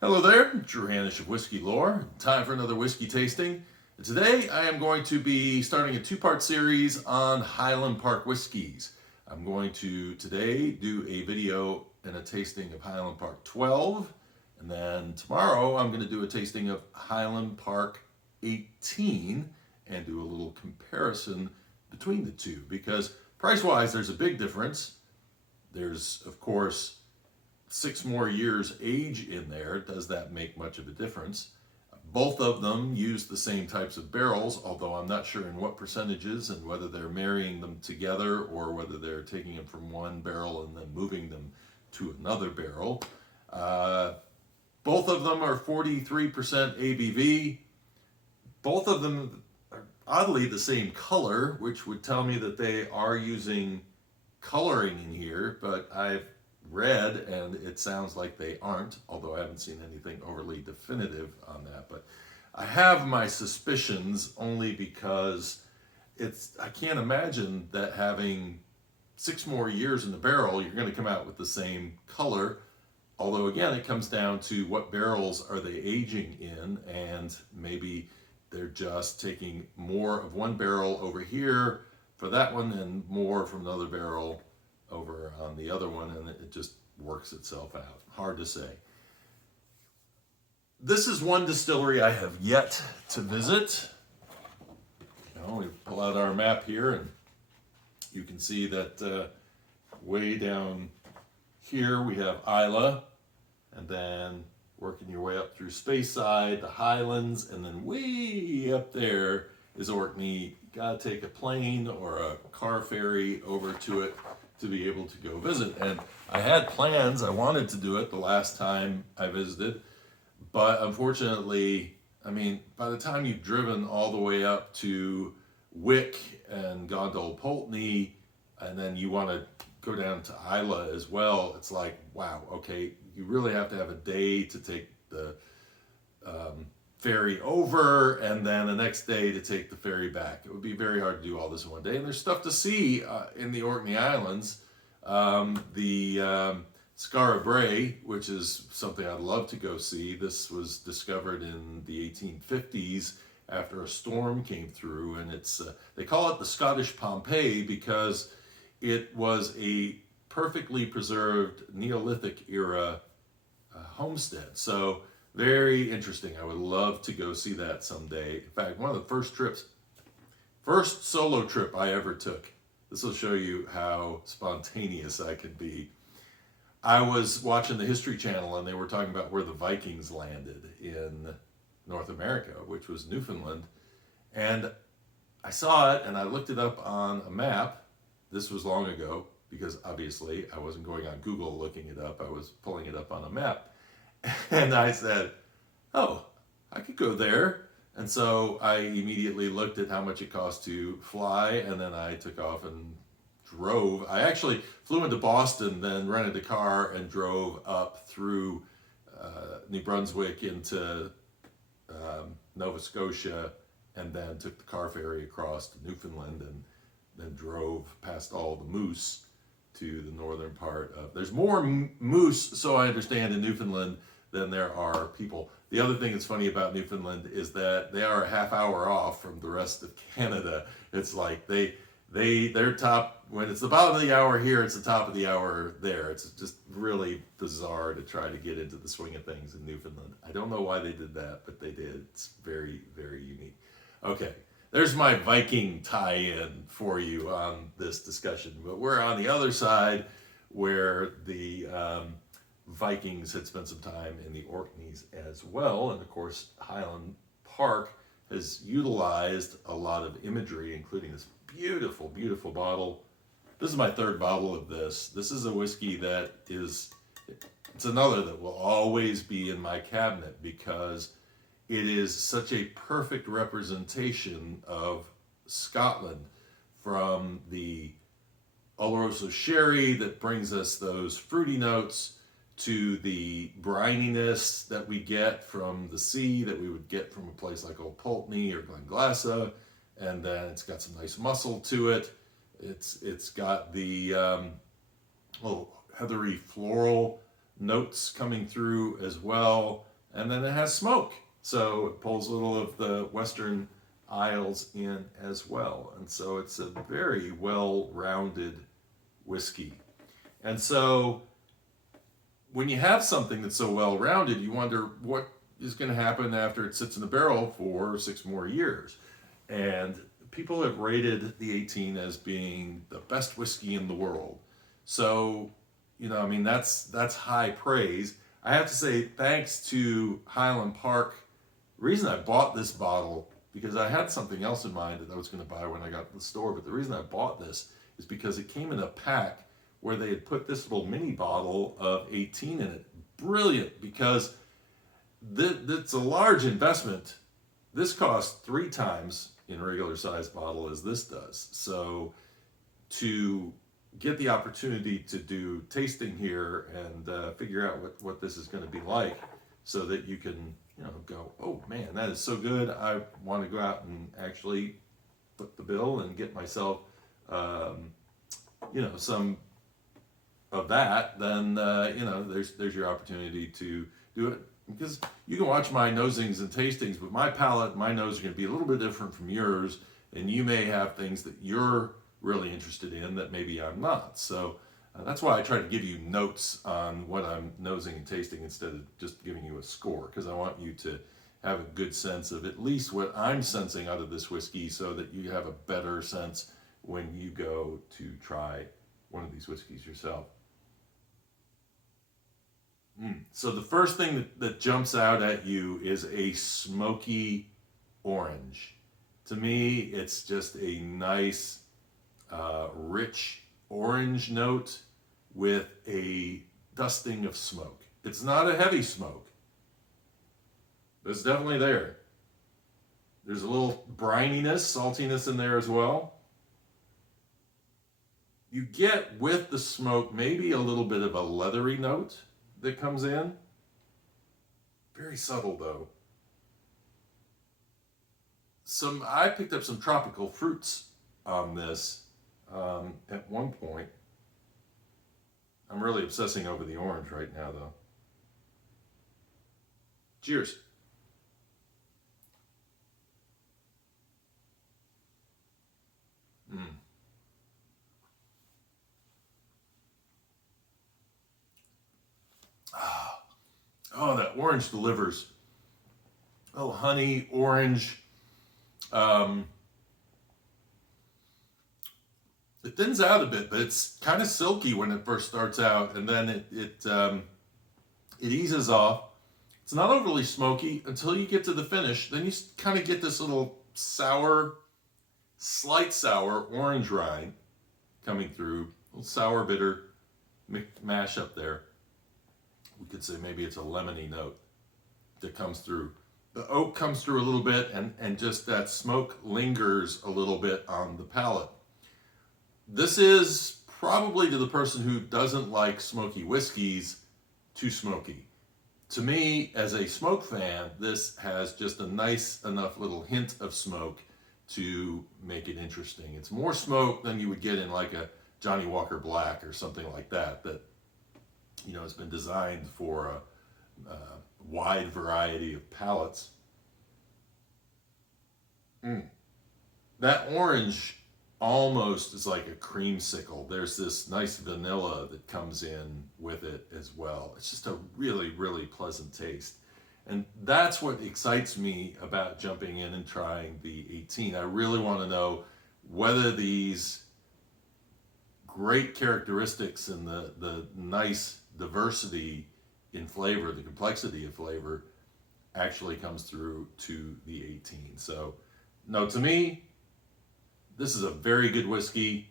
Hello there, Drew Hanish of Whiskey Lore. Time for another whiskey tasting. Today I am going to be starting a two-part series on Highland Park whiskeys. I'm going to today do a video and a tasting of Highland Park 12, and then tomorrow I'm going to do a tasting of Highland Park 18 and do a little comparison between the two, because price-wise there's a big difference. There's, of course, 6 more years age in there. Does that make much of a difference? Both of them use the same types of barrels, although I'm not sure in what percentages and whether they're marrying them together or whether they're taking them from one barrel and then moving them to another barrel. Both of them are 43% ABV. Both of them are oddly the same color, which would tell me that they are using coloring in here, but I've read and it sounds like they aren't, although I haven't seen anything overly definitive on that. But I have my suspicions only because I can't imagine that having 6 more years in the barrel you're going to come out with the same color, although again it comes down to what barrels are they aging in, and maybe they're just taking more of one barrel over here for that one and more from another barrel over on the other one, and it just works itself out. Hard to say. This is one distillery I have yet to visit. We pull out our map here and you can see that way down here we have Islay, and then working your way up through Speyside, the Highlands, and then way up there is Orkney. You gotta take a plane or a car ferry over to it to be able to go visit. And I had plans, I wanted to do it the last time I visited, but unfortunately, by the time you've driven all the way up to Wick and gone to Old Pulteney, and then you want to go down to Islay as well, it's like, wow, okay, you really have to have a day to take the ferry over, and then the next day to take the ferry back. It would be very hard to do all this in one day. And there's stuff to see in the Orkney Islands. The Skara Brae, which is something I'd love to go see. This was discovered in the 1850s after a storm came through, and it's they call it the Scottish Pompeii because it was a perfectly preserved Neolithic era homestead. So very interesting. I would love to go see that someday. In fact, one of the first solo trip I ever took. This will show you how spontaneous I could be. I was watching the History Channel and they were talking about where the Vikings landed in North America, which was Newfoundland. And I saw it and I looked it up on a map. This was long ago because obviously I wasn't going on Google looking it up. I was pulling it up on a map. And I said, oh, I could go there. And so I immediately looked at how much it cost to fly, and then I took off and drove. I actually flew into Boston, then rented a car and drove up through New Brunswick into Nova Scotia, and then took the car ferry across to Newfoundland, and then drove past all the moose to the northern part of. There's more moose, so I understand, in Newfoundland than there are people. The other thing that's funny about Newfoundland is that they are a half hour off from the rest of Canada. It's like they're top, when it's the bottom of the hour here, it's the top of the hour there. It's just really bizarre to try to get into the swing of things in Newfoundland. I don't know why they did that, but they did. It's very, very unique. Okay, there's my Viking tie-in for you on this discussion. But we're on the other side where the Vikings had spent some time in the Orkneys as well. And of course, Highland Park has utilized a lot of imagery, including this beautiful, beautiful bottle. This is my 3rd bottle of this. This is a whiskey that it's another that will always be in my cabinet because it is such a perfect representation of Scotland, from the Oloroso sherry that brings us those fruity notes to the brininess that we get from the sea that we would get from a place like Old Pulteney or Glenglassaugh, and then it's got some nice muscle to it. It's got the heathery floral notes coming through as well. And then it has smoke. So it pulls a little of the Western Isles in as well. And so it's a very well-rounded whiskey. And so when you have something that's so well-rounded, you wonder what is going to happen after it sits in the barrel for 6 more years. And people have rated the 18 as being the best whiskey in the world. So, you know, I mean, that's high praise. I have to say, thanks to Highland Park. The reason I bought this bottle, because I had something else in mind that I was going to buy when I got to the store, but the reason I bought this is because it came in a pack where they had put this little mini bottle of 18 in it. Brilliant, because it's a large investment. This costs 3 times in regular size bottle as this does. So to get the opportunity to do tasting here and figure out what this is going to be like, so that you can, you know, go, oh man, that is so good. I want to go out and actually foot the bill and get myself, you know, some of that. Then you know, there's your opportunity to do it, because you can watch my nosings and tastings, but my palate, my nose are going to be a little bit different from yours, and you may have things that you're really interested in that maybe I'm not. So that's why I try to give you notes on what I'm nosing and tasting instead of just giving you a score, because I want you to have a good sense of at least what I'm sensing out of this whiskey, so that you have a better sense when you go to try one of these whiskeys yourself. So the first thing that jumps out at you is a smoky orange. To me, it's just a nice, rich orange note with a dusting of smoke. It's not a heavy smoke, but it's definitely there. There's a little brininess, saltiness in there as well. You get with the smoke maybe a little bit of a leathery note that comes in. Very subtle though. I picked up some tropical fruits on this at one point. I'm really obsessing over the orange right now though. Cheers. Oh, that orange delivers. Oh, honey, orange. It thins out a bit, but it's kind of silky when it first starts out, and then it eases off. It's not overly smoky until you get to the finish. Then you kind of get this little sour, slight sour orange rind coming through. A little sour, bitter mash up there. We could say maybe it's a lemony note that comes through. The oak comes through a little bit, and just that smoke lingers a little bit on the palate. This is probably, to the person who doesn't like smoky whiskeys, too smoky. To me, as a smoke fan, this has just a nice enough little hint of smoke to make it interesting. It's more smoke than you would get in like a Johnny Walker Black or something like that, you know, has been designed for a wide variety of palates. That orange almost is like a creamsicle. There's this nice vanilla that comes in with it as well. It's just a really, really pleasant taste. And that's what excites me about jumping in and trying the 18. I really want to know whether these great characteristics and the nice diversity in flavor, the complexity of flavor, actually comes through to the 18. So, no, to me, this is a very good whiskey.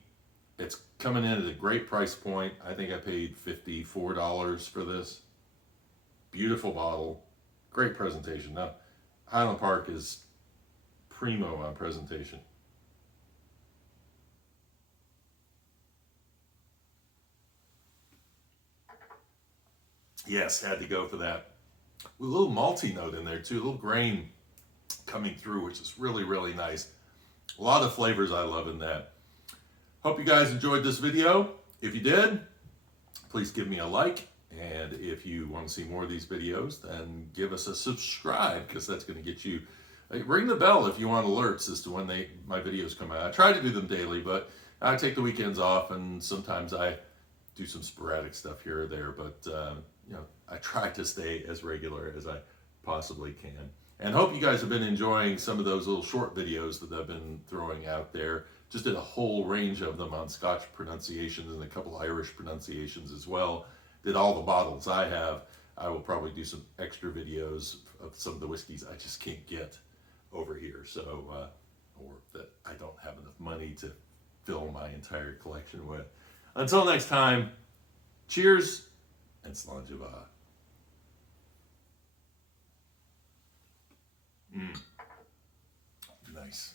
It's coming in at a great price point. I think I paid $54 for this. Beautiful bottle. Great presentation. Now, Highland Park is primo on presentation. Yes, had to go for that. With a little malty note in there too, a little grain coming through, which is really, really nice. A lot of flavors I love in that. Hope you guys enjoyed this video. If you did, please give me a like. And if you want to see more of these videos, then give us a subscribe, because that's going to get you. Ring the bell if you want alerts as to when my videos come out. I try to do them daily, but I take the weekends off, and sometimes I do some sporadic stuff here or there. But I try to stay as regular as I possibly can. And hope you guys have been enjoying some of those little short videos that I've been throwing out there. Just did a whole range of them on Scotch pronunciations and a couple Irish pronunciations as well. Did all the bottles I have. I will probably do some extra videos of some of the whiskeys I just can't get over here, so or that I don't have enough money to fill my entire collection with. Until next time, cheers and Slainte. Nice.